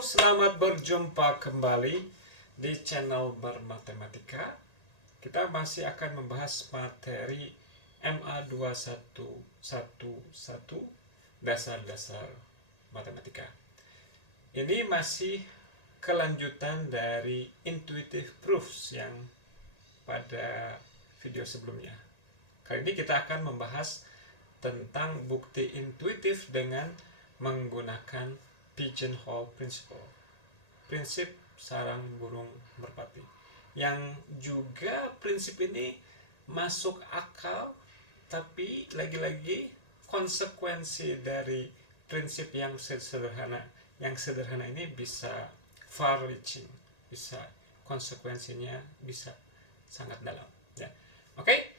Selamat berjumpa kembali di channel Bermatematika. Kita masih akan membahas materi MA 2111 dasar-dasar matematika. Ini masih kelanjutan dari intuitive proofs yang pada video sebelumnya. Kali ini kita akan membahas tentang bukti intuitif dengan menggunakan pigeonhole principle, prinsip sarang burung merpati, yang juga prinsip ini masuk akal, tapi lagi-lagi konsekuensi dari prinsip yang sederhana ini bisa far reaching, bisa konsekuensinya bisa sangat dalam ya. Oke,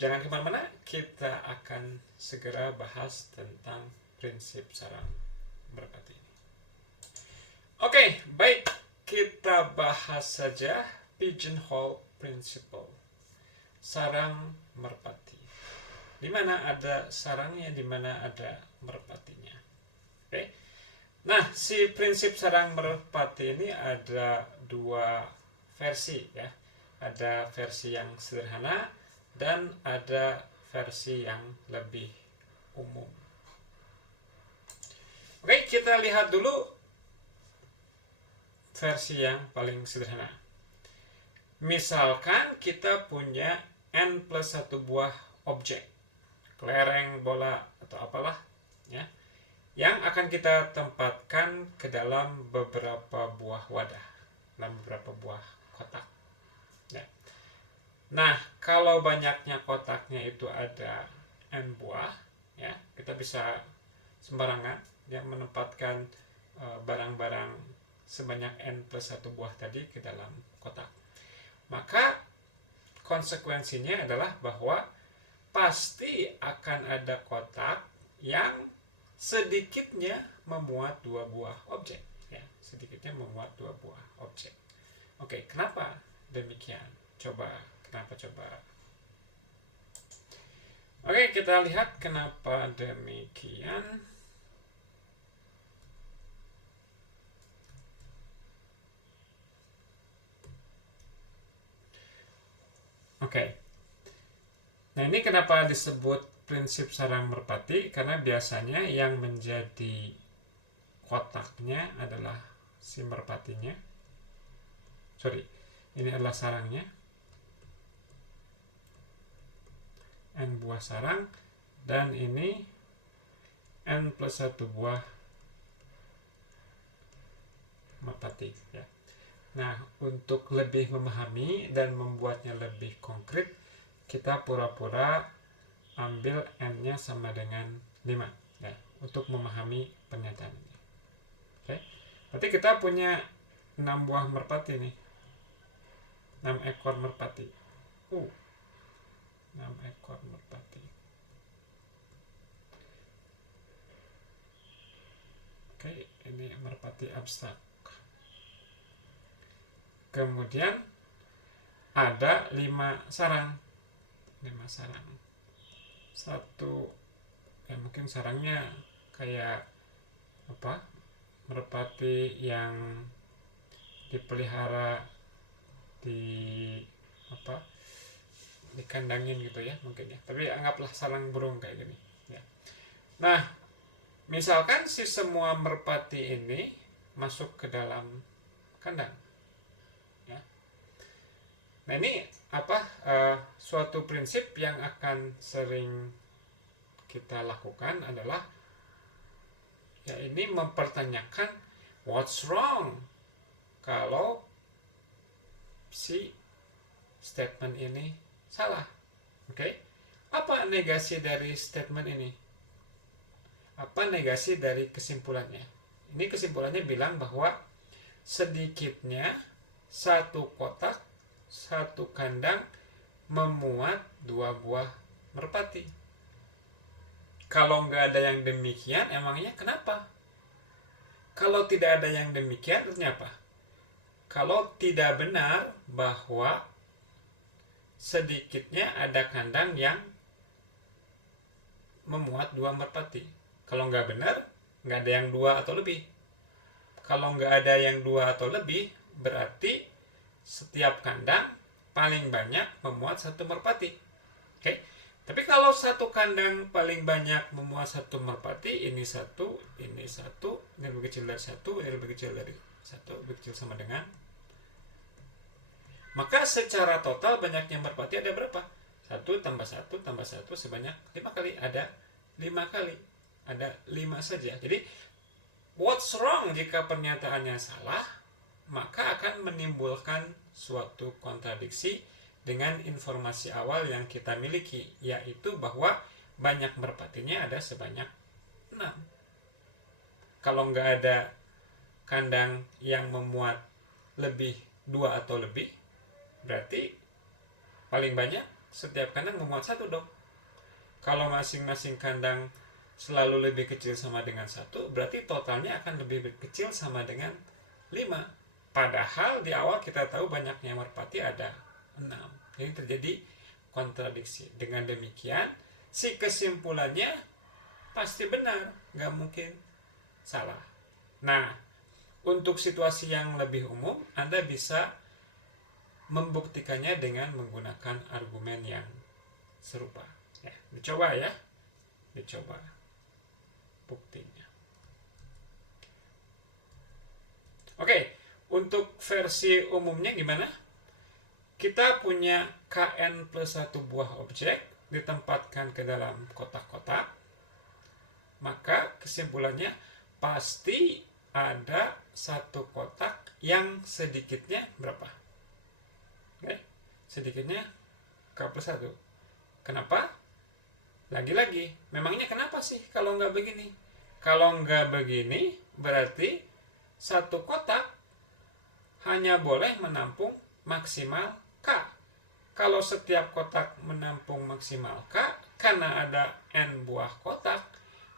jangan kemana-mana, kita akan segera bahas tentang prinsip sarang merpati ini. Oke, baik, kita bahas saja pigeonhole principle, sarang merpati. Di mana ada sarangnya, di mana ada merpatinya. Oke. Nah, si prinsip sarang merpati ini ada dua versi ya. Ada versi yang sederhana dan ada versi yang lebih umum. Oke, kita lihat dulu versi yang paling sederhana. Misalkan kita punya n plus 1 buah objek, kelereng, bola, atau apalah ya, yang akan kita tempatkan ke dalam beberapa buah wadah, dalam beberapa buah kotak ya. Nah, kalau banyaknya kotaknya itu ada n buah ya, kita bisa sembarangan yang menempatkan barang-barang sebanyak n plus 1 buah tadi ke dalam kotak. Maka konsekuensinya adalah bahwa pasti akan ada kotak yang sedikitnya memuat 2 buah objek ya, sedikitnya memuat 2 buah objek. Oke, kenapa demikian? Kenapa coba? Oke, kita lihat kenapa demikian. Oke. Nah, ini kenapa disebut prinsip sarang merpati? Karena biasanya yang menjadi kotaknya adalah si merpatinya. Ini adalah sarangnya. N buah sarang, dan ini N plus 1 buah merpati ya. Nah, untuk lebih memahami dan membuatnya lebih konkret, kita pura-pura ambil n-nya sama dengan 5 ya, untuk memahami pernyataan ini. Oke. Berarti kita punya 6 buah merpati nih. 6 ekor merpati. 6 ekor merpati. Oke, ini merpati abstrak. Kemudian ada 5 sarang. 5 sarang. Satu, mungkin sarangnya kayak apa? Merpati yang dipelihara dikandangin gitu ya, mungkin ya. Tapi anggaplah sarang burung kayak gini ya. Nah, misalkan si semua merpati ini masuk ke dalam kandang. Nah, ini suatu prinsip yang akan sering kita lakukan adalah ya, ini mempertanyakan what's wrong kalau si statement ini salah. Oke? Apa negasi dari statement ini? Apa negasi dari kesimpulannya? Ini kesimpulannya bilang bahwa sedikitnya satu kotak, satu kandang memuat 2 buah merpati. Kalau nggak ada yang demikian, emangnya kenapa? Kalau tidak ada yang demikian, artinya apa? Kalau tidak benar bahwa sedikitnya ada kandang yang memuat 2 merpati. Kalau nggak benar, nggak ada yang 2 atau lebih. Kalau nggak ada yang 2 atau lebih, berarti setiap kandang paling banyak memuat 1 merpati. Oke. Tapi kalau satu kandang paling banyak memuat 1 merpati, ini 1, ini 1, ini lebih kecil dari 1, ini lebih kecil dari 1, lebih kecil sama dengan. Maka secara total banyaknya merpati ada berapa? 1 tambah 1 tambah 1 sebanyak 5 kali. Ada 5 kali. Ada 5 saja. Jadi, what's wrong jika pernyataannya salah? Maka akan menimbulkan suatu kontradiksi dengan informasi awal yang kita miliki, yaitu bahwa banyak merpatinya ada sebanyak 6. Kalau nggak ada kandang yang memuat lebih 2 atau lebih, berarti paling banyak setiap kandang memuat 1 dong. Kalau masing-masing kandang selalu lebih kecil sama dengan 1, berarti totalnya akan lebih kecil sama dengan 5. Padahal di awal kita tahu banyaknya merpati ada 6. Ini terjadi kontradiksi. Dengan demikian, si kesimpulannya pasti benar, nggak mungkin salah. Nah, untuk situasi yang lebih umum, Anda bisa membuktikannya dengan menggunakan argumen yang serupa. Ya, dicoba ya. Dicoba buktinya. Oke, untuk versi umumnya gimana? Kita punya KN plus 1 buah objek ditempatkan ke dalam kotak-kotak. Maka kesimpulannya pasti ada 1 kotak yang sedikitnya berapa? Oke, sedikitnya K plus 1. Kenapa? Lagi-lagi, memangnya kenapa sih kalau nggak begini? Kalau nggak begini, berarti 1 kotak hanya boleh menampung maksimal K. Kalau setiap kotak menampung maksimal K, karena ada N buah kotak,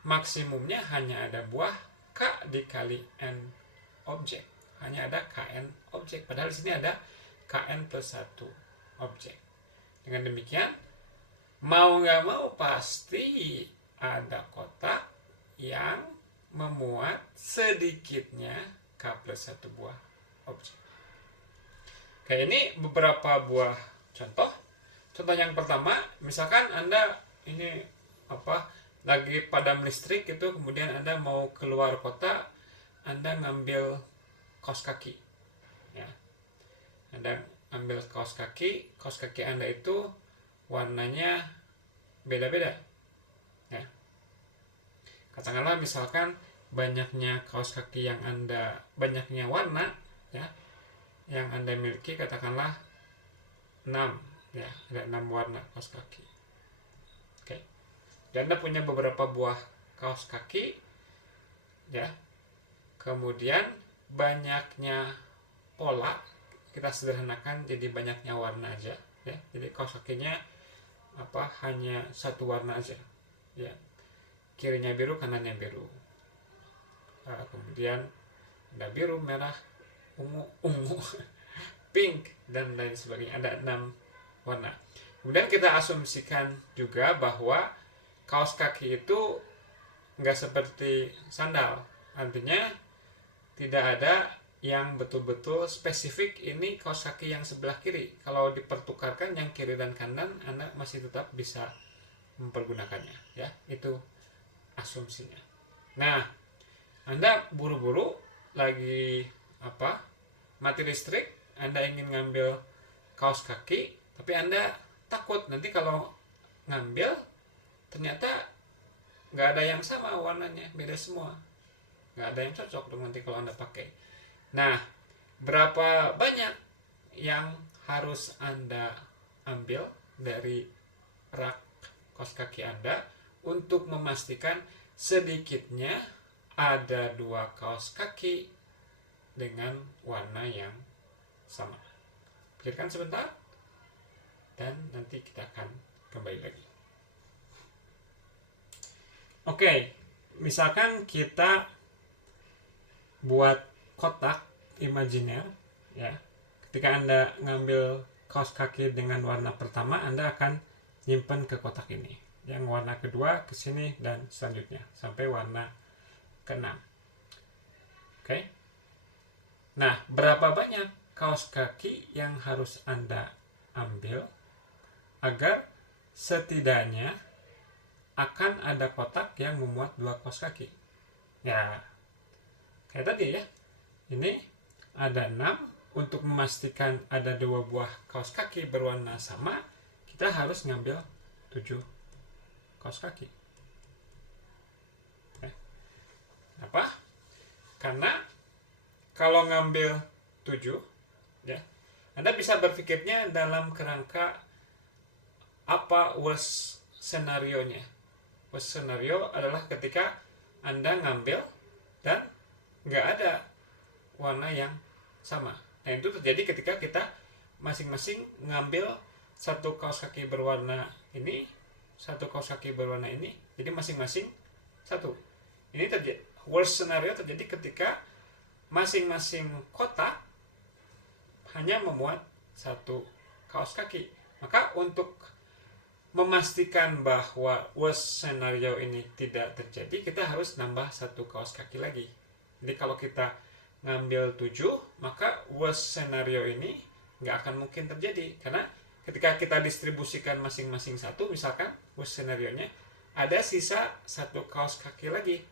maksimumnya hanya ada buah K dikali N objek. Hanya ada KN objek. Padahal di sini ada KN plus 1 objek. Dengan demikian, mau nggak mau pasti ada kotak yang memuat sedikitnya K plus 1 buah objek. Kayak ini beberapa buah contoh. Contoh yang pertama, misalkan Anda ini lagi padam listrik gitu, kemudian Anda mau keluar kota, Anda ngambil kaos kaki. Ya. Anda ambil kaos kaki Anda itu warnanya beda-beda. Ya. Katakanlah misalkan banyaknya kaos kaki yang banyaknya warna, ya, yang Anda miliki katakanlah 6, ya, ada 6 warna kaos kaki. Oke. Dan Anda punya beberapa buah kaos kaki, ya. Kemudian banyaknya pola kita sederhanakan jadi banyaknya warna aja, ya. Jadi kaos kakinya hanya 1 warna aja, ya. Kirinya biru, kanannya biru. Kemudian ada biru, merah, ungu, pink, dan lain sebagainya. Ada 6 warna. Kemudian kita asumsikan juga bahwa kaos kaki itu nggak seperti sandal. Artinya tidak ada yang betul-betul spesifik ini kaos kaki yang sebelah kiri. Kalau dipertukarkan yang kiri dan kanan, Anda masih tetap bisa mempergunakannya. Ya, itu asumsinya. Nah, Anda buru-buru lagi mati listrik, Anda ingin ngambil kaos kaki, tapi Anda takut nanti kalau ngambil ternyata nggak ada yang sama warnanya, beda semua, nggak ada yang cocok dong nanti kalau Anda pakai. Nah, berapa banyak yang harus Anda ambil dari rak kaos kaki Anda untuk memastikan sedikitnya ada 2 kaos kaki dengan warna yang sama? Pikirkan sebentar dan nanti kita akan kembali lagi. Oke, misalkan kita buat kotak imajiner, ya. Ketika Anda ngambil kaos kaki dengan warna pertama, Anda akan nyimpan ke kotak ini. Yang warna kedua ke sini dan selanjutnya sampai warna ke-6. Oke. Nah, berapa banyak kaos kaki yang harus Anda ambil agar setidaknya akan ada kotak yang memuat 2 kaos kaki? Ya, kayak tadi ya. Ini ada 6. Untuk memastikan ada 2 buah kaos kaki berwarna sama, kita harus ngambil 7 kaos kaki. Kenapa? Karena kalau ngambil 7, ya, Anda bisa berpikirnya dalam kerangka apa worst scenario-nya. Worst scenario adalah ketika Anda ngambil dan nggak ada warna yang sama. Nah, itu terjadi ketika kita masing-masing ngambil satu kaos kaki berwarna ini, satu kaos kaki berwarna ini, jadi masing-masing satu. Ini terjadi, worst scenario terjadi ketika masing-masing kotak hanya memuat satu kaos kaki. Maka untuk memastikan bahwa worst scenario ini tidak terjadi, kita harus nambah satu kaos kaki lagi. Jadi kalau kita ngambil 7, maka worst scenario ini nggak akan mungkin terjadi. Karena ketika kita distribusikan masing-masing satu, misalkan worst scenario nya ada sisa satu kaos kaki lagi.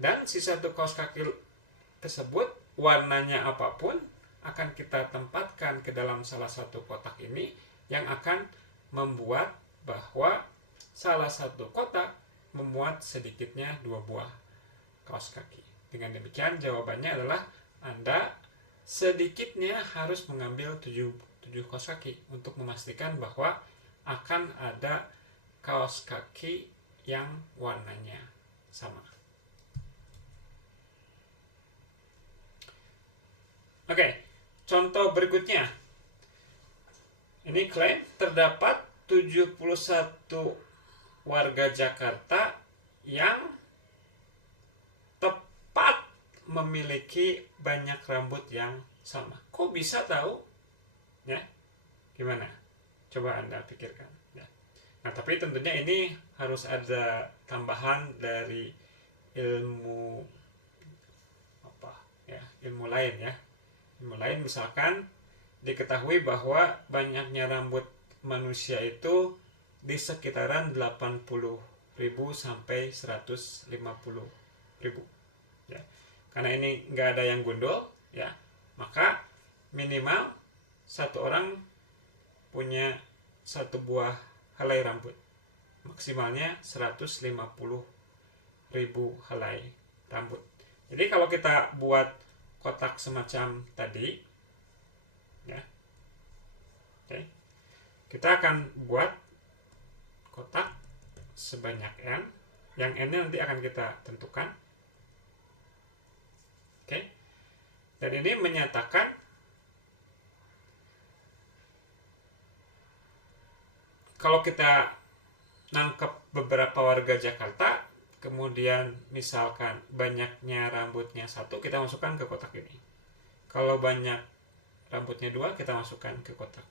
Dan sisa satu kaos kaki tersebut, warnanya apapun, akan kita tempatkan ke dalam salah satu kotak ini yang akan membuat bahwa salah satu kotak memuat sedikitnya 2 buah kaos kaki. Dengan demikian jawabannya adalah Anda sedikitnya harus mengambil 7 kaos kaki untuk memastikan bahwa akan ada kaos kaki yang warnanya sama. Oke, contoh berikutnya. Ini klaim terdapat 71 warga Jakarta yang tepat memiliki banyak rambut yang sama. Kok bisa tahu? Ya, gimana? Coba Anda pikirkan. Ya. Nah, tapi tentunya ini harus ada tambahan dari ilmu apa? Ya, ilmu lain ya. Ilmu lain misalkan diketahui bahwa banyaknya rambut manusia itu di sekitaran 80.000 sampai 150.000 ya. Karena ini nggak ada yang gundul ya, maka minimal satu orang punya satu buah helai rambut, maksimalnya 150.000 helai rambut. Jadi kalau kita buat kotak semacam tadi ya, oke, kita akan buat kotak sebanyak N, yang N-nya nanti akan kita tentukan. Oke. Dan ini menyatakan kalau kita nangkep beberapa warga Jakarta, kemudian misalkan banyaknya rambutnya 1, kita masukkan ke kotak ini. Kalau banyak rambutnya 2, kita masukkan ke kotak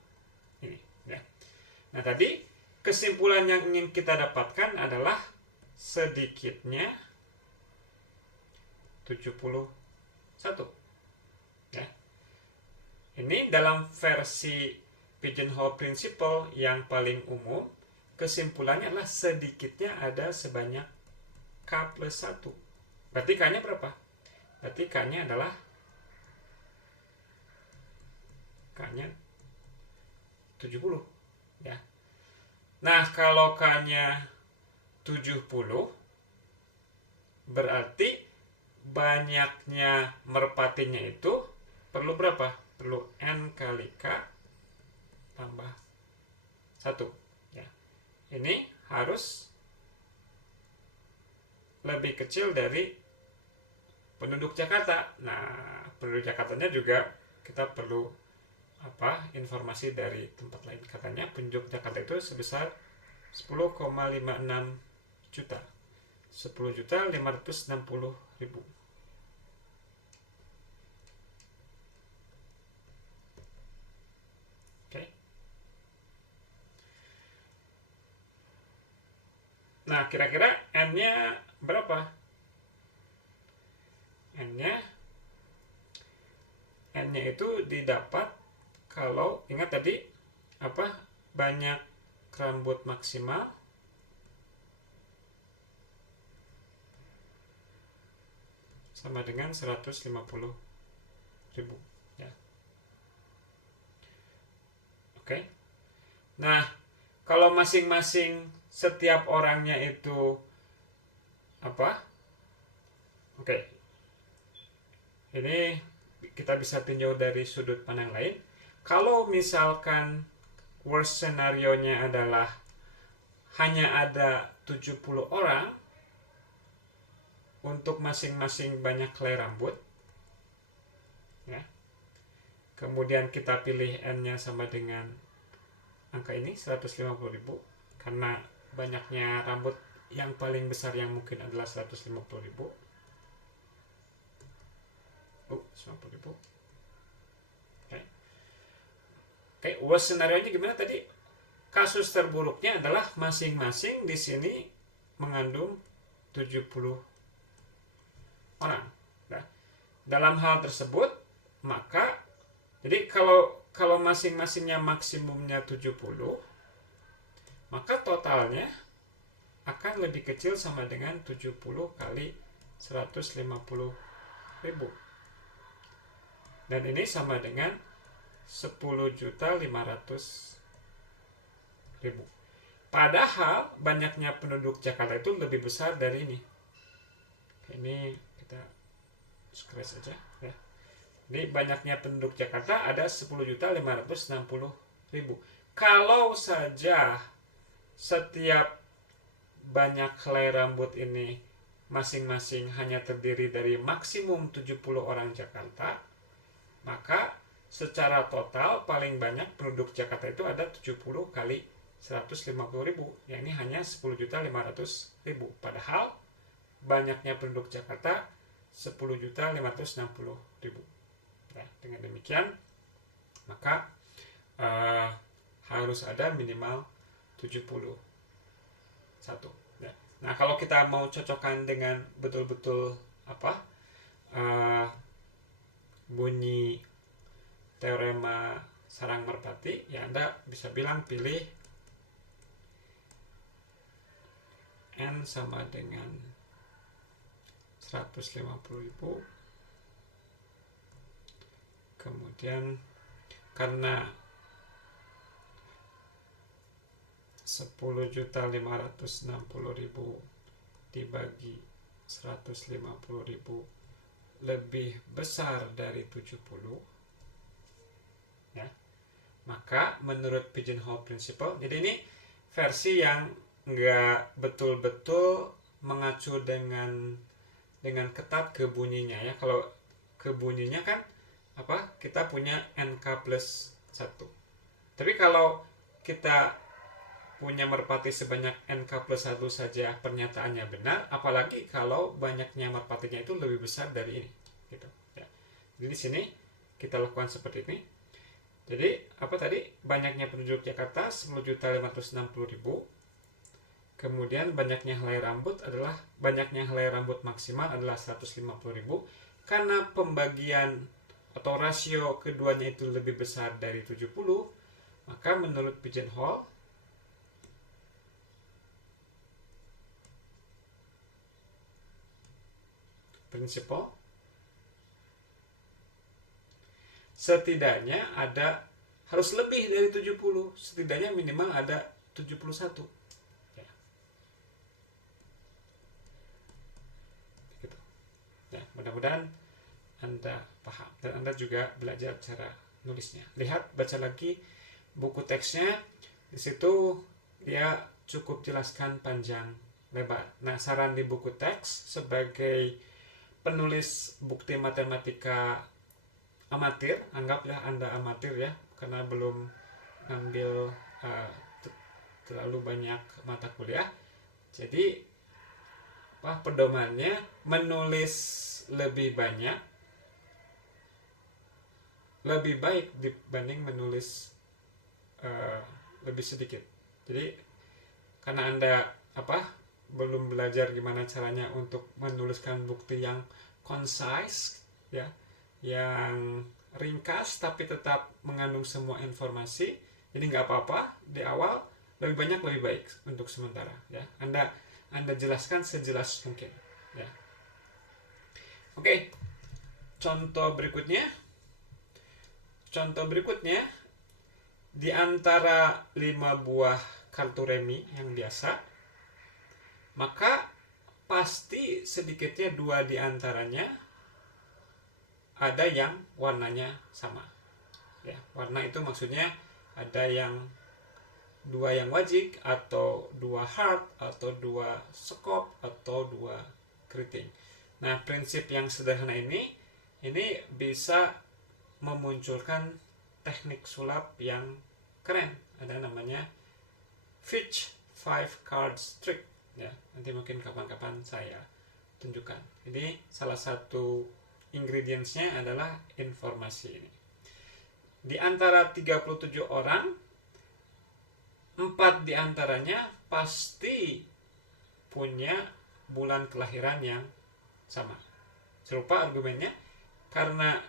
ini ya. Nah, tadi kesimpulan yang ingin kita dapatkan adalah sedikitnya 71 ya. Ini dalam versi Pigeonhole Principle yang paling umum, kesimpulannya adalah sedikitnya ada sebanyak K plus 1. Berarti K-nya berapa? Berarti K-nya adalah K-nya 70 ya. Nah, kalau K-nya 70 berarti banyaknya merpatinya itu perlu berapa? Perlu N kali K tambah 1 ya. Ini harus lebih kecil dari penduduk Jakarta. Nah, penduduk Jakartanya juga kita perlu informasi dari tempat lain. Katanya penduduk Jakarta itu sebesar 10,56 juta. 10.560.000. Oke. Nah, kira-kira N-nya berapa? N-nya itu didapat kalau ingat tadi apa, banyak rambut maksimal sama dengan 150.000 ya. Oke. Nah, kalau masing-masing setiap orangnya itu apa? Oke. Ini kita bisa tinjau dari sudut pandang lain. Kalau misalkan worst scenario-nya adalah hanya ada 70 orang untuk masing-masing banyak helai rambut ya. Kemudian kita pilih N-nya sama dengan angka ini 150.000 karena banyaknya rambut yang paling besar yang mungkin adalah 150.000. 150.000. Oke, worst scenario-nya gimana tadi? Kasus terburuknya adalah masing-masing di sini mengandung 70 orang. Nah, dalam hal tersebut, maka jadi kalau masing-masingnya maksimumnya 70, maka totalnya akan lebih kecil sama dengan 70 kali 150.000. Dan ini sama dengan 10.500.000. Padahal banyaknya penduduk Jakarta itu lebih besar dari ini. Ini kita scratch saja ya. Ini banyaknya penduduk Jakarta ada 10.560.000. Kalau saja setiap banyak helai rambut ini masing-masing hanya terdiri dari maksimum 70 orang Jakarta, maka secara total paling banyak penduduk Jakarta itu ada 70 kali 150.000, yang ini hanya 10.500.000. Padahal banyaknya penduduk Jakarta 10.560.000. Nah, dengan demikian maka harus ada minimal 71. Nah, kalau kita mau cocokkan dengan betul-betul apa bunyi teorema sarang merpati, ya Anda bisa bilang pilih N sama dengan 150.000, kemudian karena 10.560.000 dibagi 150.000 lebih besar dari 70 ya, maka menurut pigeonhole principle, jadi ini versi yang nggak betul-betul mengacu dengan ketat ke bunyinya ya. Kalau ke bunyinya kan apa, kita punya NK plus 1. Tapi kalau kita punya merpati sebanyak NK plus 1 saja pernyataannya benar, apalagi kalau banyaknya merpatinya itu lebih besar dari ini gitu ya. Jadi di sini kita lakukan seperti ini. Jadi apa tadi, banyaknya penduduk Jakarta 10.560.000, kemudian banyaknya helai rambut maksimal adalah 150.000. Karena pembagian atau rasio keduanya itu lebih besar dari 70, maka menurut pigeonhole principle, setidaknya harus lebih dari 70, setidaknya minimal ada 71 ya. Gitu. Ya, mudah-mudahan Anda paham dan Anda juga belajar cara nulisnya. Lihat, baca lagi buku teksnya, di situ dia cukup jelaskan panjang lebar. Nah, saran di buku teks sebagai penulis bukti matematika amatir, anggaplah Anda amatir ya, karena belum ngambil terlalu banyak mata kuliah. Jadi pedomannya menulis lebih banyak lebih baik dibanding menulis lebih sedikit. Jadi karena Anda belum belajar gimana caranya untuk menuliskan bukti yang concise ya, yang ringkas tapi tetap mengandung semua informasi. Jadi nggak apa-apa di awal, lebih banyak lebih baik untuk sementara ya. Anda jelaskan sejelas mungkin ya. Oke. Contoh berikutnya di antara 5 buah kartu remi yang biasa, maka pasti sedikitnya 2 di antaranya ada yang warnanya sama. Ya, warna itu maksudnya ada yang 2 yang wajik, atau 2 heart, atau 2 sekop, atau 2 keriting. Nah, prinsip yang sederhana ini bisa memunculkan teknik sulap yang keren. Ada namanya Fitch 5 cards trick ya. Nanti mungkin kapan-kapan saya tunjukkan. Jadi salah satu ingredientsnya adalah informasi ini. Di antara 37 orang, 4 di antaranya pasti punya bulan kelahiran yang sama. Serupa argumennya, karena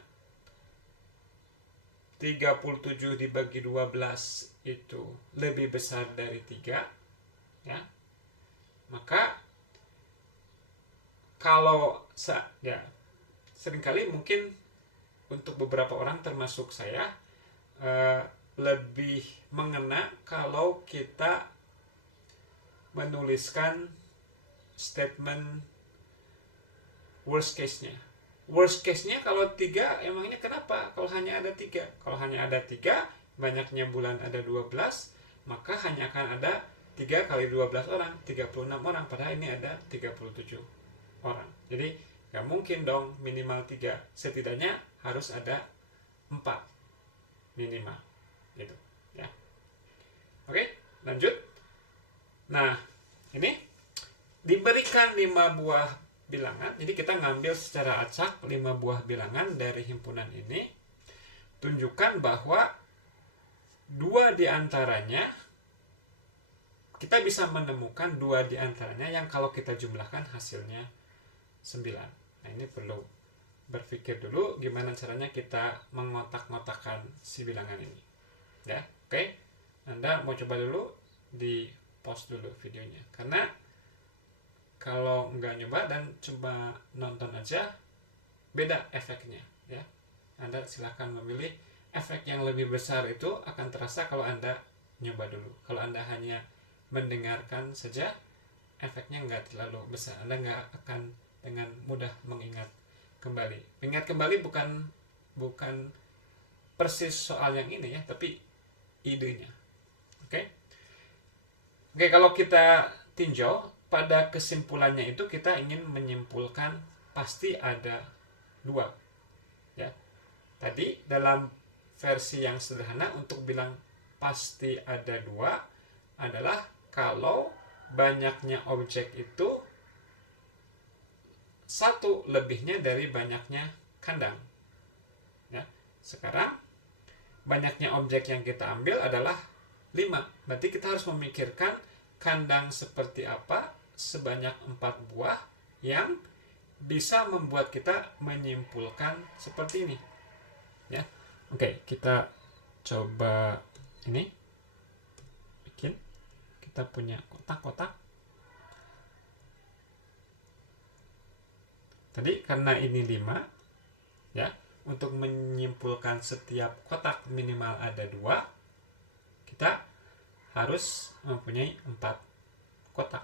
37 dibagi 12 itu lebih besar dari 3 ya. Maka kalau ya, seringkali mungkin untuk beberapa orang termasuk saya lebih mengena kalau kita menuliskan statement worst case-nya. Worst case-nya kalau 3, emangnya kenapa? Kalau hanya ada 3. Kalau hanya ada 3, banyaknya bulan ada 12, maka hanya akan ada 3 kali 12 orang, 36 orang. Padahal ini ada 37 orang. Jadi gak mungkin dong minimal 3. Setidaknya harus ada 4 minimal. Gitu ya. Oke, lanjut. Nah, ini diberikan 5 buah bilangan. Jadi kita ngambil secara acak 5 buah bilangan dari himpunan ini. Tunjukkan bahwa 2 di antaranya, kita bisa menemukan 2 di antaranya yang kalau kita jumlahkan hasilnya 9. Nah, ini perlu berpikir dulu gimana caranya kita mengotak-ngotakkan si bilangan ini. Ya, oke. Anda mau coba dulu, di pause dulu videonya. Karena kalau nggak nyoba dan cuma nonton aja, beda efeknya ya. Anda silahkan memilih efek yang lebih besar. Itu akan terasa kalau Anda nyoba dulu. Kalau Anda hanya mendengarkan saja, efeknya nggak terlalu besar. Anda nggak akan dengan mudah mengingat kembali. Ingat kembali bukan persis soal yang ini ya, tapi idenya. Oke, kalau kita tinjau pada kesimpulannya itu, kita ingin menyimpulkan pasti ada 2 ya. Tadi dalam versi yang sederhana untuk bilang pasti ada 2 adalah kalau banyaknya objek itu 1 lebihnya dari banyaknya kandang ya. Sekarang banyaknya objek yang kita ambil adalah 5. Berarti kita harus memikirkan kandang seperti apa sebanyak 4 buah yang bisa membuat kita menyimpulkan seperti ini ya. Oke, kita coba ini bikin. Kita punya kotak-kotak. Tadi karena ini 5 ya, untuk menyimpulkan setiap kotak minimal ada 2, kita harus mempunyai 4 kotak.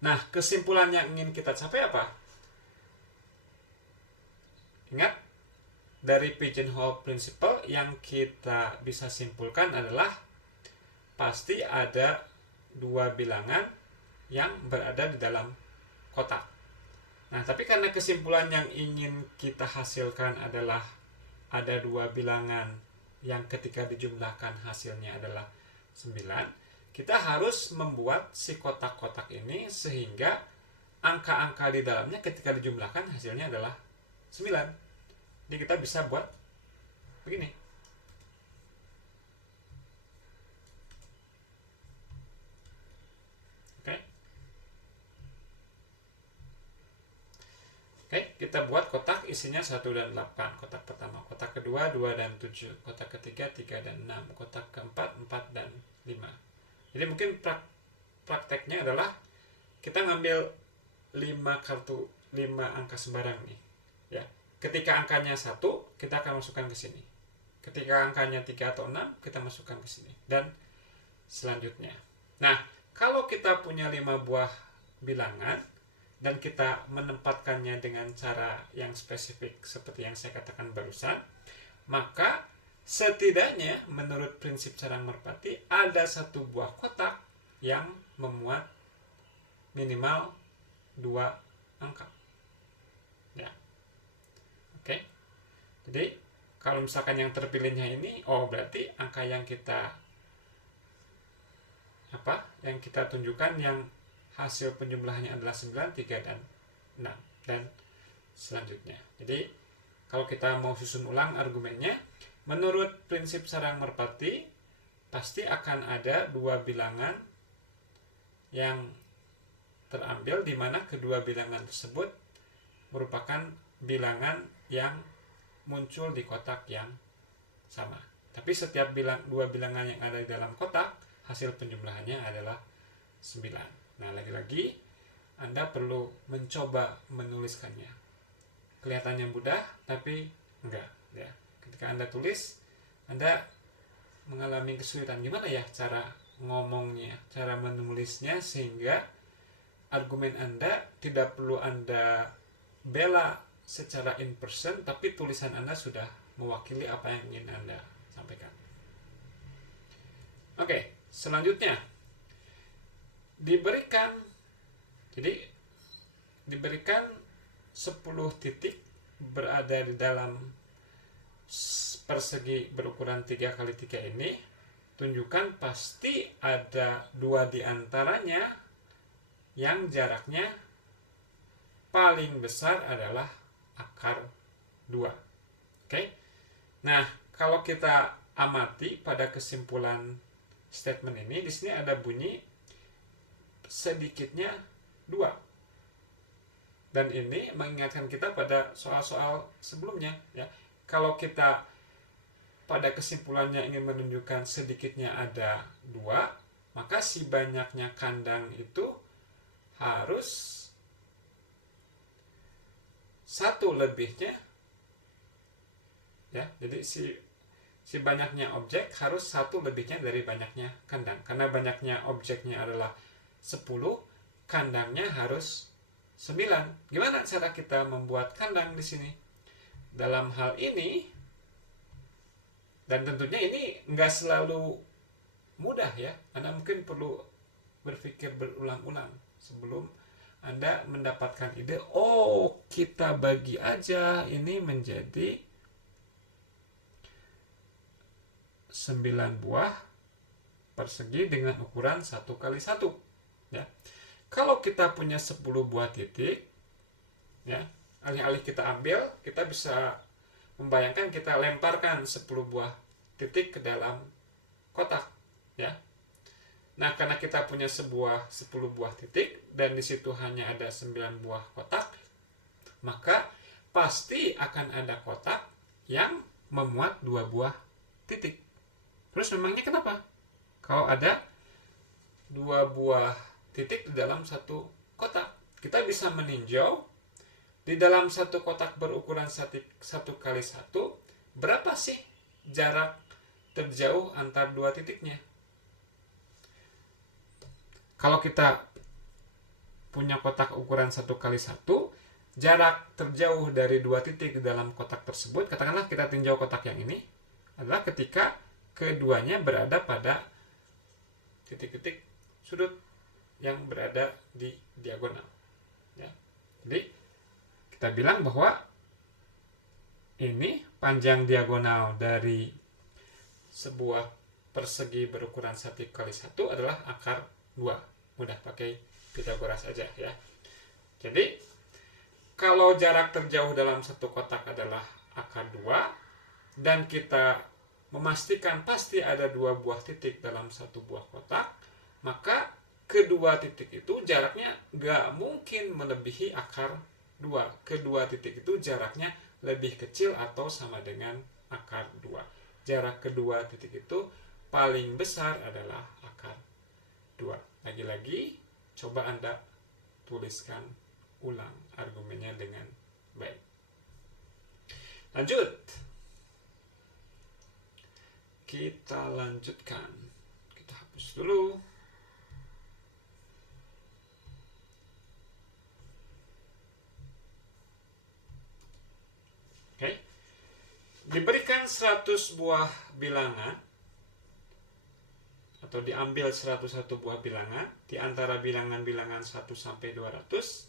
Nah, kesimpulan yang ingin kita capai apa? Ingat, dari pigeonhole principle yang kita bisa simpulkan adalah pasti ada 2 bilangan yang berada di dalam kotak. Nah, tapi karena kesimpulan yang ingin kita hasilkan adalah ada 2 bilangan yang ketika dijumlahkan hasilnya adalah 9, kita harus membuat si kotak-kotak ini sehingga angka-angka di dalamnya ketika dijumlahkan hasilnya adalah 9. Jadi kita bisa buat begini. Oke. kita buat kotak isinya 1 dan 8. Kotak pertama, kotak kedua 2 dan 7, kotak ketiga 3 dan 6, kotak keempat 4 dan 5. Jadi mungkin prakteknya adalah kita ngambil 5 angka sembarang nih. Ya. Ketika angkanya 1, kita akan masukkan ke sini. Ketika angkanya 3 atau 6, kita masukkan ke sini. Dan selanjutnya. Nah, kalau kita punya 5 buah bilangan, dan kita menempatkannya dengan cara yang spesifik seperti yang saya katakan barusan, maka setidaknya menurut prinsip sarang merpati ada 1 buah kotak yang memuat minimal 2 angka. Ya. Oke. Jadi kalau misalkan yang terpilihnya ini, berarti angka yang kita tunjukkan yang hasil penjumlahannya adalah 9, 3, dan 6, dan selanjutnya. Jadi kalau kita mau susun ulang argumennya, menurut prinsip sarang merpati pasti akan ada 2 bilangan yang terambil, di mana kedua bilangan tersebut merupakan bilangan yang muncul di kotak yang sama. Tapi setiap 2 bilangan yang ada di dalam kotak, hasil penjumlahannya adalah 9. Nah, lagi-lagi Anda perlu mencoba menuliskannya. Kelihatannya mudah, tapi enggak. Ya. Ketika Anda tulis, Anda mengalami kesulitan. Gimana ya cara ngomongnya, cara menulisnya, sehingga argumen Anda tidak perlu Anda bela secara in person, tapi tulisan Anda sudah mewakili apa yang ingin Anda sampaikan. Oke, selanjutnya. Diberikan 10 titik berada di dalam persegi berukuran 3x3 ini. Tunjukkan pasti ada 2 di antaranya yang jaraknya paling besar adalah akar 2. Oke. Nah, kalau kita amati pada kesimpulan statement ini, di sini ada bunyi sedikitnya 2. Dan ini mengingatkan kita pada soal-soal sebelumnya, ya. Kalau kita pada kesimpulannya ingin menunjukkan sedikitnya ada 2, maka si banyaknya kandang itu harus 1 lebihnya, ya. Jadi si banyaknya objek harus 1 lebihnya dari banyaknya kandang. Karena banyaknya objeknya adalah 10, kandangnya harus 9. Gimana cara kita membuat kandang di sini? Dalam hal ini, dan tentunya ini nggak selalu mudah ya, Anda mungkin perlu berpikir berulang-ulang sebelum Anda mendapatkan ide, kita bagi aja ini menjadi 9 buah persegi dengan ukuran 1x1. Ya. Kalau kita punya 10 buah titik, ya, alih-alih kita ambil, kita bisa membayangkan kita lemparkan 10 buah titik ke dalam kotak, ya. Nah, karena kita punya 10 buah titik dan di situ hanya ada 9 buah kotak, maka pasti akan ada kotak yang memuat 2 buah titik. Terus memangnya kenapa? Kalau ada 2 buah titik di dalam 1 kotak, kita bisa meninjau di dalam 1 kotak berukuran 1x1, berapa sih jarak terjauh antar 2 titiknya. Kalau kita punya kotak ukuran 1x1, jarak terjauh dari 2 titik di dalam kotak tersebut, katakanlah kita tinjau kotak yang ini, adalah ketika keduanya berada pada titik-titik sudut yang berada di diagonal. Ya. Jadi kita bilang bahwa ini panjang diagonal dari sebuah persegi berukuran 1x1 adalah akar 2. Mudah pakai Pitagoras aja ya. Jadi kalau jarak terjauh dalam 1 kotak adalah akar 2 dan kita memastikan pasti ada 2 buah titik dalam 1 buah kotak, maka kedua titik itu jaraknya nggak mungkin melebihi akar 2. Kedua titik itu jaraknya lebih kecil atau sama dengan akar 2. Jarak kedua titik itu paling besar adalah akar 2. Lagi-lagi, coba Anda tuliskan ulang argumennya dengan baik. Lanjut. Kita lanjutkan. Kita hapus dulu. Oke. Diberikan 100 buah bilangan atau diambil 101 buah bilangan di antara bilangan-bilangan 1 sampai 200.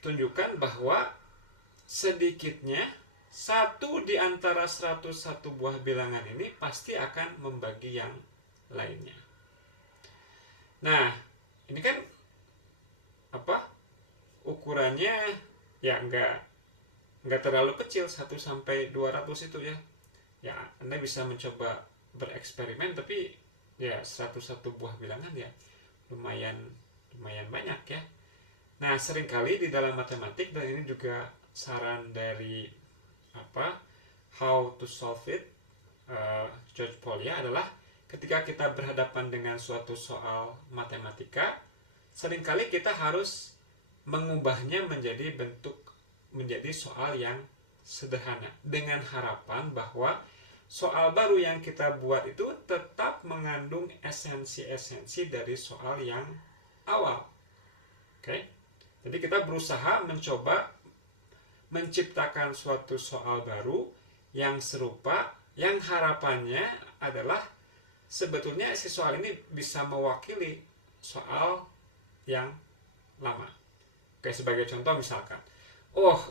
Tunjukkan bahwa sedikitnya satu di antara 101 buah bilangan ini pasti akan membagi yang lainnya. Nah, ini kan ukurannya ya enggak terlalu kecil, 1 sampai 200 itu ya. Ya, Anda bisa mencoba bereksperimen, tapi ya 101 buah bilangan ya lumayan banyak ya. Nah, seringkali di dalam matematik, dan ini juga saran dari How to Solve It, George Polya, adalah ketika kita berhadapan dengan suatu soal matematika, seringkali kita harus mengubahnya menjadi soal yang sederhana, dengan harapan bahwa soal baru yang kita buat itu tetap mengandung esensi-esensi dari soal yang awal. Oke? Jadi kita berusaha mencoba menciptakan suatu soal baru yang serupa, yang harapannya adalah sebetulnya si soal ini bisa mewakili soal yang lama. Oke, sebagai contoh misalkan,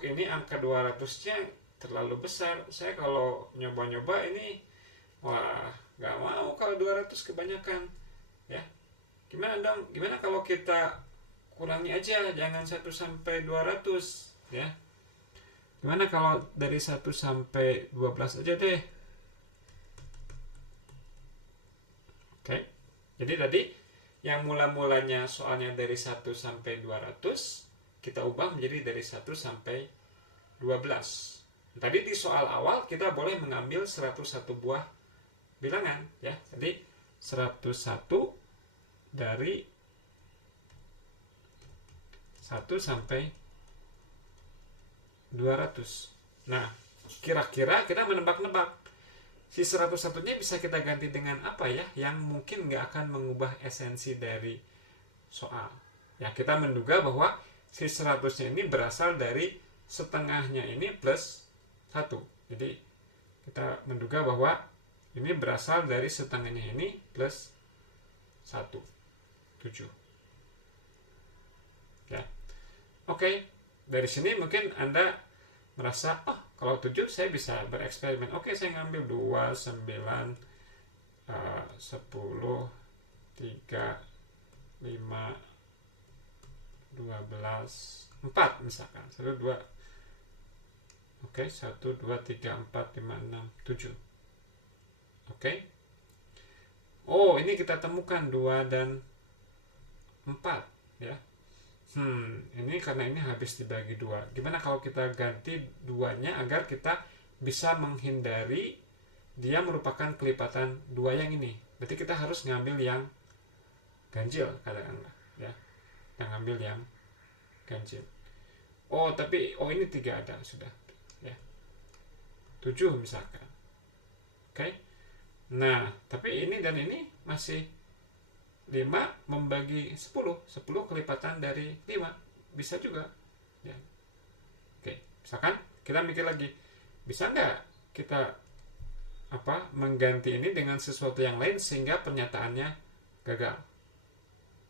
ini angka 200-nya terlalu besar, saya kalau nyoba-nyoba ini gak mau kalau 200 kebanyakan ya. Gimana kalau kita kurangi aja, jangan 1 sampai 200 ya. Gimana kalau dari 1 sampai 12 aja deh. Oke. Jadi tadi yang mula-mulanya soalnya dari 1 sampai 200, kita ubah menjadi dari 1 sampai 12. Tadi di soal awal kita boleh mengambil 101 buah bilangan ya. Jadi 101 dari 1 sampai 200. Nah, kira-kira kita menebak-nebak si 101-nya bisa kita ganti dengan apa ya, yang mungkin nggak akan mengubah esensi dari soal. Ya, kita menduga bahwa si 100-nya ini berasal dari setengahnya ini plus 1. Jadi kita menduga bahwa ini berasal dari setengahnya ini plus 1. 7. Ya. Oke. Dari sini mungkin Anda merasa, kalau 7 saya bisa bereksperimen. Oke, saya ngambil 2, 9, 10, 3, 5, 12, 4 misalkan. 1, 2. Oke, 1, 2, 3, 4, 5, 6, 7. Oke. Ini kita temukan 2 dan 4 ya. Ini karena ini habis dibagi 2. Gimana kalau kita ganti 2-nya agar kita bisa menghindari dia merupakan kelipatan 2 yang ini. Berarti kita harus ngambil yang ganjil, katakanlah ya. Kita ngambil yang ganjil. Tapi ini 3 ada sudah ya. 7 misalkan. Oke. Nah, tapi ini dan ini masih 5 membagi 10 kelipatan dari 5 bisa juga ya. Oke, misalkan kita mikir lagi, bisa nggak kita mengganti ini dengan sesuatu yang lain sehingga pernyataannya gagal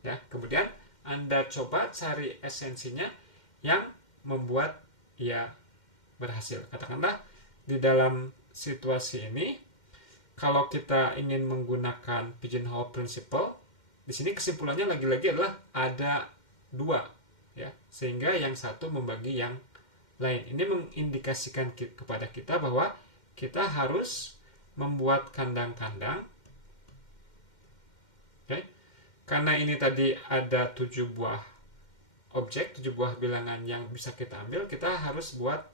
ya. Kemudian Anda coba cari esensinya yang membuat ia berhasil. Katakanlah di dalam situasi ini, kalau kita ingin menggunakan pigeonhole principle, di sini kesimpulannya lagi-lagi adalah ada 2 ya, sehingga yang satu membagi yang lain. Ini mengindikasikan kepada kita bahwa kita harus membuat kandang-kandang. Oke. Karena ini tadi ada 7 buah objek, 7 buah bilangan yang bisa kita ambil, kita harus buat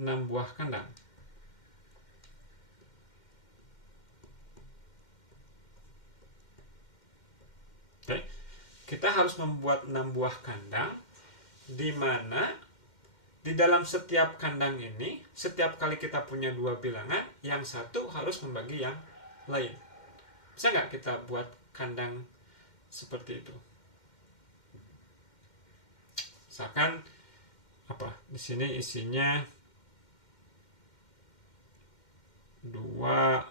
6 buah kandang. Oke, kita harus membuat 6 buah kandang, di mana di dalam setiap kandang ini, setiap kali kita punya 2 bilangan, yang satu harus membagi yang lain. Bisa nggak kita buat kandang seperti itu? Misalkan apa? Di sini isinya 2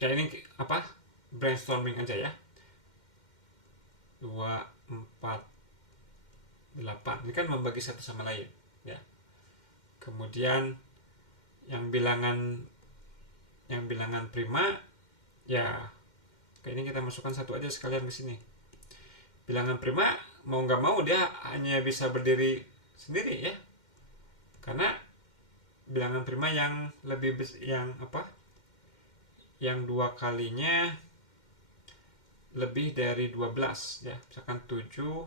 ya ini apa? Brainstorming aja ya. 2, 4, 8. Ini kan membagi satu sama lain ya. Kemudian yang bilangan prima ya, kayak ini kita masukkan satu aja sekalian ke sini. Bilangan prima mau nggak mau dia hanya bisa berdiri sendiri ya, karena bilangan prima yang lebih yang 2 kalinya lebih dari 12 ya. Misalkan 7,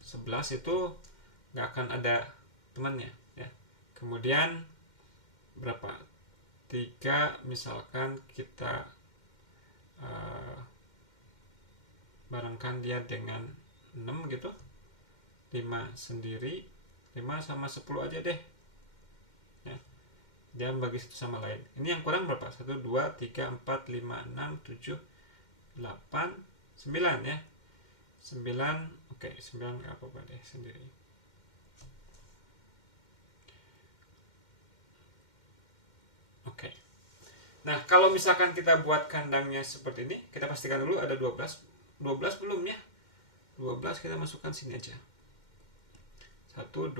11 itu nggak akan ada temannya ya. Kemudian berapa? 3 misalkan kita barengkan dia dengan 6 gitu. 5 sendiri, 5 sama 10 aja deh ya. Dia bagi satu sama lain. Ini yang kurang berapa? 1, 2, 3, 4, 5, 6, 7, 8, 9 ya. 9, oke, 9 gak apa-apa deh sendiri. Oke. Nah, kalau misalkan kita buat kandangnya seperti ini, kita pastikan dulu ada 12. 12 belum ya? 12 kita masukkan sini aja. 1, 2,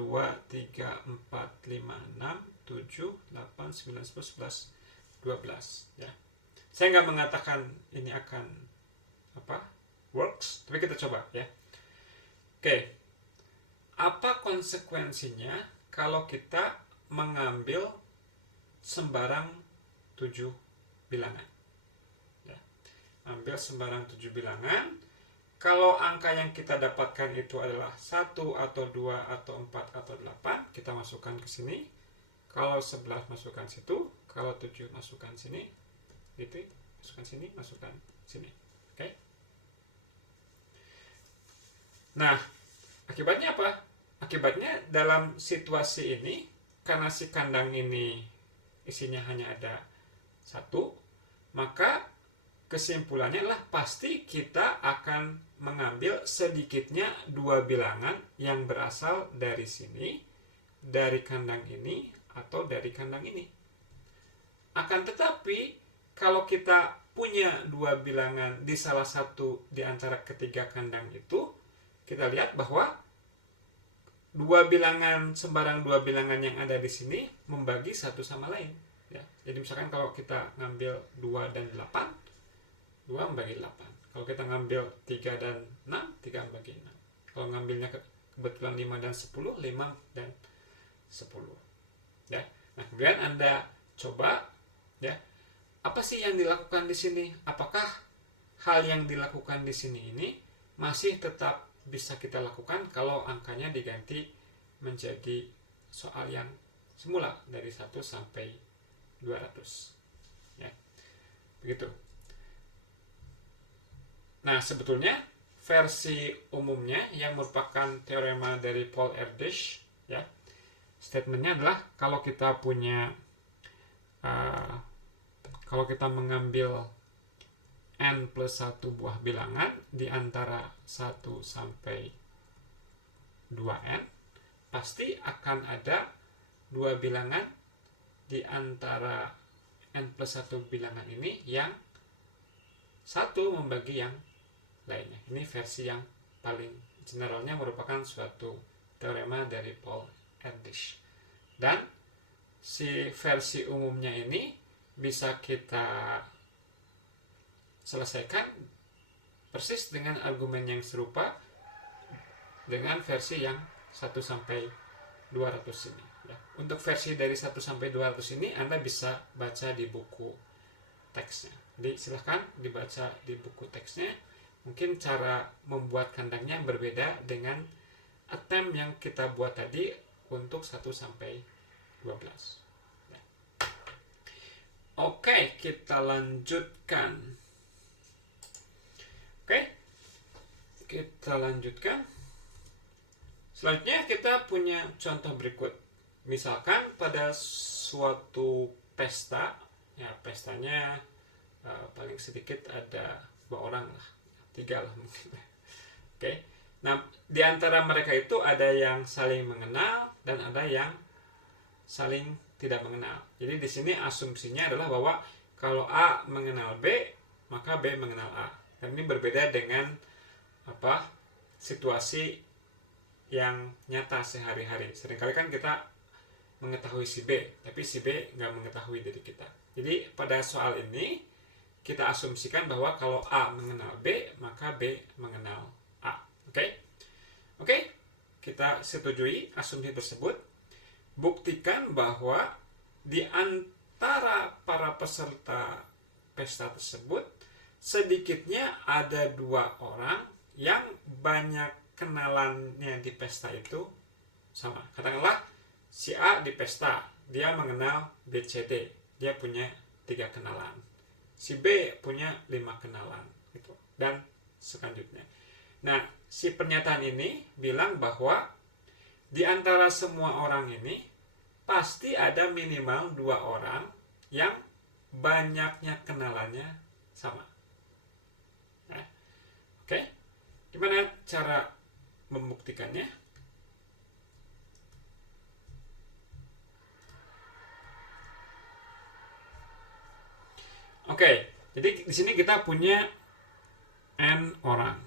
3, 4, 5, 6, 7, 8, 9, 10, 11, 12 ya. Saya nggak mengatakan ini akan works, tapi kita coba ya. Oke. Apa konsekuensinya kalau kita mengambil sembarang 7 bilangan ya. Ambil sembarang 7 bilangan. Kalau angka yang kita dapatkan itu adalah 1 atau 2 atau 4 atau 8, kita masukkan ke sini. Kalau 11 masukkan situ, kalau 7 masukkan sini, gitu, masukkan sini, masukkan sini. Oke. Nah, akibatnya apa? Akibatnya dalam situasi ini, karena si kandang ini isinya hanya ada 1, maka kesimpulannya adalah pasti kita akan mengambil sedikitnya 2 bilangan yang berasal dari sini, dari kandang ini, atau dari kandang ini. Akan tetapi, kalau kita punya 2 bilangan di salah satu di antara ketiga kandang itu, kita lihat bahwa sembarang 2 bilangan yang ada di sini membagi satu sama lain ya. Jadi misalkan kalau kita ngambil 2 dan 8, 2 membagi 8. Kalau kita ngambil 3 dan 6, 3 membagi 6. Kalau ngambilnya kebetulan 5 dan 10, 5 dan 10 ya. Nah, kemudian Anda coba ya, apa sih yang dilakukan di sini? Apakah hal yang dilakukan di sini ini masih tetap bisa kita lakukan kalau angkanya diganti menjadi soal yang semula dari 1 sampai 200 ya. Begitu. Nah, sebetulnya versi umumnya yang merupakan teorema dari Paul Erdős ya, statementnya adalah kalau kita mengambil n plus 1 buah bilangan di antara 1 sampai 2n, pasti akan ada 2 bilangan di antara n plus 1 bilangan ini yang 1 membagi yang lainnya. Ini versi yang paling generalnya merupakan suatu teorema dari Paul Erdős. Dan si versi umumnya ini bisa kita selesaikan persis dengan argumen yang serupa dengan versi yang 1 sampai 200 ini ya. Untuk versi dari 1 sampai 200 ini Anda bisa baca di buku teksnya. Jadi silahkan dibaca di buku teksnya. mungkin cara membuat kandangnya berbeda dengan attempt yang kita buat tadi untuk 1 sampai 12. Ya. Oke, kita lanjutkan. Oke, kita lanjutkan. Selanjutnya kita punya contoh berikut. Misalkan pada suatu pesta, ya pestanya paling sedikit ada 2 orang lah, 3 lah mungkin. Oke, nah di antara mereka itu ada yang saling mengenal dan ada yang saling tidak mengenal. Jadi di sini asumsinya adalah bahwa kalau A mengenal B, maka B mengenal A. Dan ini berbeda dengan situasi yang nyata sehari-hari. Seringkali kan kita mengetahui si B, tapi si B nggak mengetahui diri kita. Jadi pada soal ini kita asumsikan bahwa kalau A mengenal B, maka B mengenal A. Oke? Kita setujui asumsi tersebut. Buktikan bahwa di antara para peserta pesta tersebut sedikitnya ada 2 orang yang banyak kenalannya di pesta itu sama. Katakanlah si A di pesta, dia mengenal BCD, dia punya 3 kenalan. Si B punya 5 kenalan, gitu. Dan selanjutnya. Nah, si pernyataan ini bilang bahwa di antara semua orang ini pasti ada minimal 2 orang yang banyaknya kenalannya sama. Nah, oke? Gimana cara membuktikannya? Oke, jadi di sini kita punya N orang.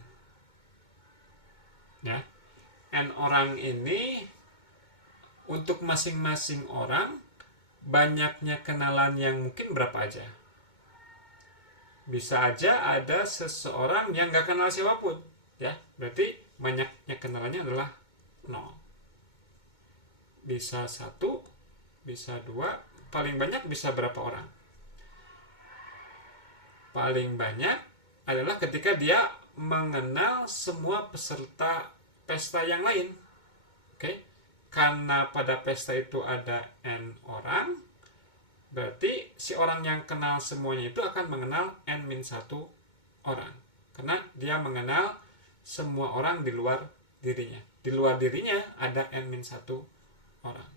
Ya. N orang ini untuk masing-masing orang banyaknya kenalan yang mungkin berapa aja? Bisa aja ada seseorang yang nggak kenal siapapun, ya. Berarti banyaknya kenalannya adalah 0. Bisa 1, bisa 2, paling banyak bisa berapa orang? Paling banyak adalah ketika dia mengenal semua peserta pesta yang lain. Oke? Karena pada pesta itu ada N orang, berarti si orang yang kenal semuanya itu akan mengenal N-1 orang. Karena dia mengenal semua orang di luar dirinya. Di luar dirinya ada N-1 orang.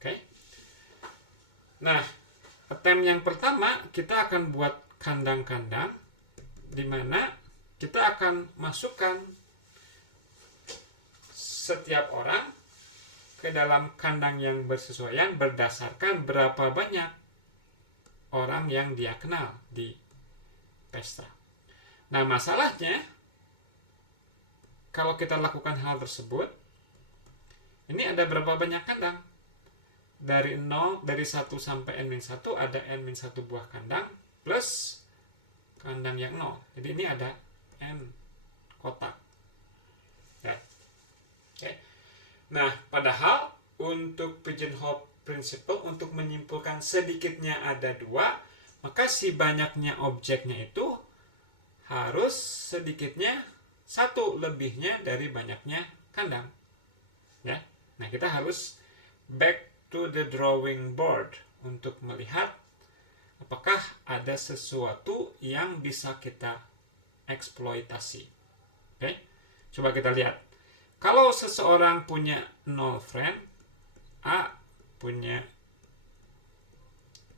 Oke? Nah, attempt yang pertama kita akan buat kandang-kandang di mana kita akan masukkan setiap orang ke dalam kandang yang bersesuaian berdasarkan berapa banyak orang yang dia kenal di pesta. Nah, masalahnya kalau kita lakukan hal tersebut, ini ada berapa banyak kandang? Dari 1 sampai N-1 ada N-1 buah kandang plus kandang yang 0. Jadi ini ada N kotak. Ya. Oke. Nah, padahal untuk pigeonhole principle, untuk menyimpulkan sedikitnya ada 2, maka si banyaknya objeknya itu harus sedikitnya 1 lebihnya dari banyaknya kandang. Ya. Nah, kita harus back to the drawing board untuk melihat apakah ada sesuatu yang bisa kita eksploitasi. Oke? Coba kita lihat. Kalau seseorang punya 0 friend, A punya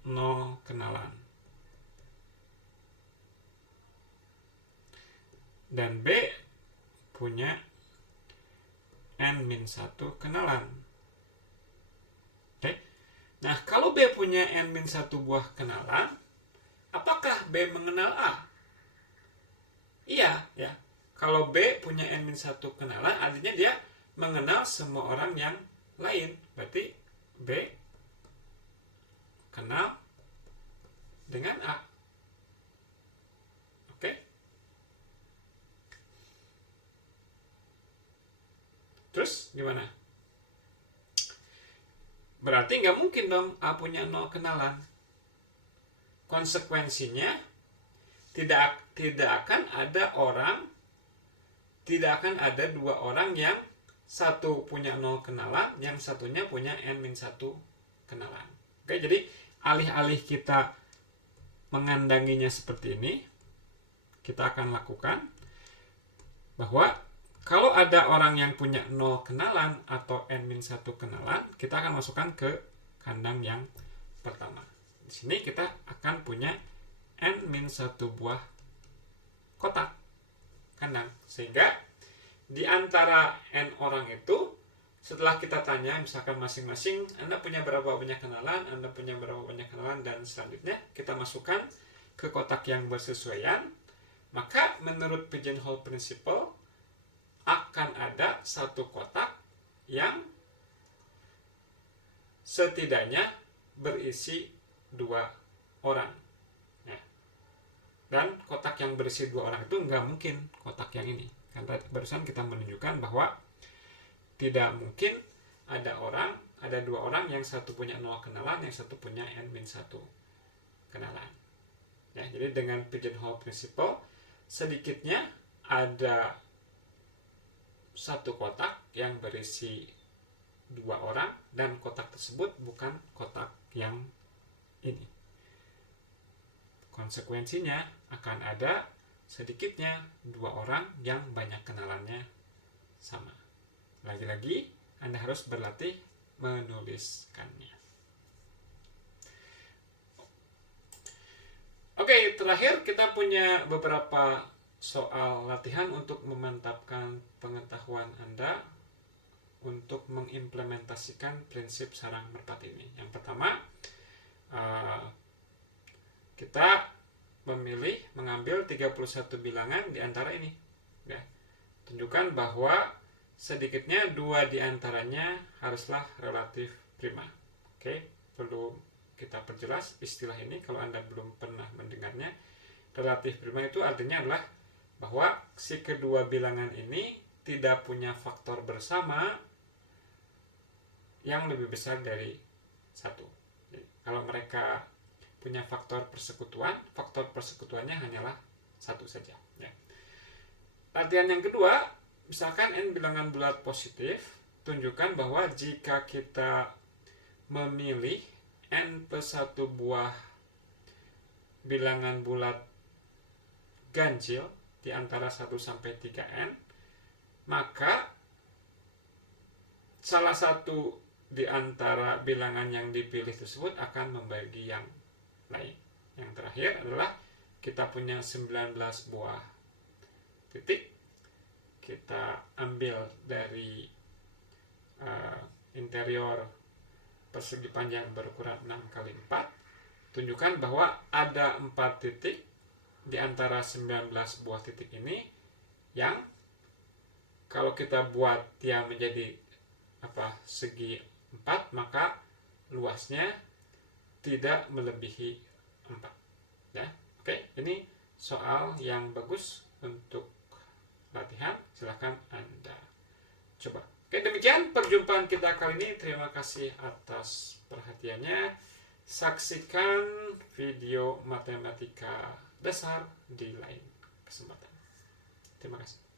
0 kenalan. Dan B punya N-1 kenalan. Oke. Nah, kalau B punya N-1 buah kenalan, apakah B mengenal A? Iya, ya. Kalau B punya N-1 kenalan, artinya dia mengenal semua orang yang lain. Berarti B kenal dengan A. Oke? Terus gimana? Berarti nggak mungkin dong A punya 0 kenalan. Konsekuensinya tidak akan ada dua orang yang satu punya 0 kenalan, yang satunya punya n-1 kenalan. Oke, jadi alih-alih kita mengandanginya seperti ini, kita akan lakukan bahwa kalau ada orang yang punya 0 kenalan atau n-1 kenalan, kita akan masukkan ke kandang yang pertama. Di sini kita akan punya n-1 buah kotak kandang, sehingga di antara n orang itu, setelah kita tanya misalkan masing-masing, Anda punya berapa banyak kenalan, Anda punya berapa banyak kenalan, dan selanjutnya kita masukkan ke kotak yang bersesuaian, maka menurut pigeonhole principle akan ada satu kotak yang setidaknya berisi 2 orang. Dan kotak yang berisi 2 orang itu nggak mungkin kotak yang ini. Karena barusan kita menunjukkan bahwa tidak mungkin ada 2 orang yang satu punya 0 kenalan, yang satu punya n-1 kenalan. Ya, jadi dengan pigeonhole principle, sedikitnya ada satu kotak yang berisi 2 orang, dan kotak tersebut bukan kotak yang ini. Konsekuensinya akan ada sedikitnya 2 orang yang banyak kenalannya sama. Lagi-lagi Anda harus berlatih menuliskannya. Oke, terakhir kita punya beberapa soal latihan untuk memantapkan pengetahuan Anda untuk mengimplementasikan prinsip sarang merpati ini. Yang pertama, kita mengambil 31 bilangan di antara ini. Ya. Tunjukkan bahwa sedikitnya 2 di antaranya haruslah relatif prima. Oke, perlu kita perjelas istilah ini kalau Anda belum pernah mendengarnya. Relatif prima itu artinya adalah bahwa si kedua bilangan ini tidak punya faktor bersama yang lebih besar dari 1. Jadi, kalau mereka punya faktor persekutuannya hanyalah 1 saja. Ya. Latihan yang kedua, misalkan n bilangan bulat positif, tunjukkan bahwa jika kita memilih n+1 buah bilangan bulat ganjil di antara 1 sampai 3n, maka salah satu di antara bilangan yang dipilih tersebut akan membagi yang lain. Yang terakhir adalah kita punya 19 buah titik. Kita ambil dari interior persegi panjang berukuran 6x4. Tunjukkan bahwa ada 4 titik di antara 19 buah titik ini yang kalau kita buat dia menjadi segi 4, maka luasnya tidak melebihi 4. Ya. Oke, ini soal yang bagus untuk latihan. Silahkan Anda coba. Oke, demikian perjumpaan kita kali ini. Terima kasih atas perhatiannya. Saksikan video matematika dasar di lain kesempatan. Terima kasih.